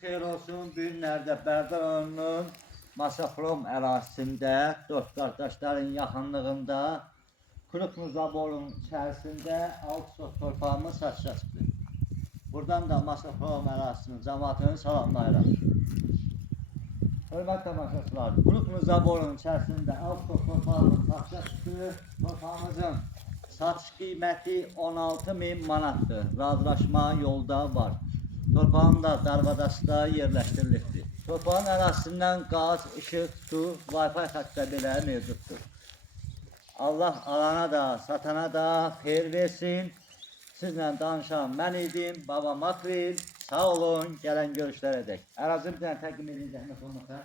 Xeyir olsun, bu günlərdə Bərdər rayonunun Masaxrom ərazisində, dörd qardaşların yaxınlığında, Krupnu zaborun içərisində 6 sot torpağımız satışa çıxdı. Buradan da Masaxrom ərazisinin cəmaatını salamlayırıq. Hörmətli tamaşaçılar, Krupnu zaborun içərisində 6 sot torpağımız satışa çıxdı. Torpağımızın satış qiyməti 16.000 manatdır. Razılaşma yolda var. Torpağın da darvadası da yerləşdirilibdir. Torpağın ərazisindən qaz, işıq, su, Wi-Fi xəttə belə mevcuddur. Allah alana da, satana da xeyir versin. Sizlə danışan mən idim, Baba Makril. Sağ olun, gələn görüşlərə dək. Ərazini bir dənə təqdim edin, zəhmət olmasa.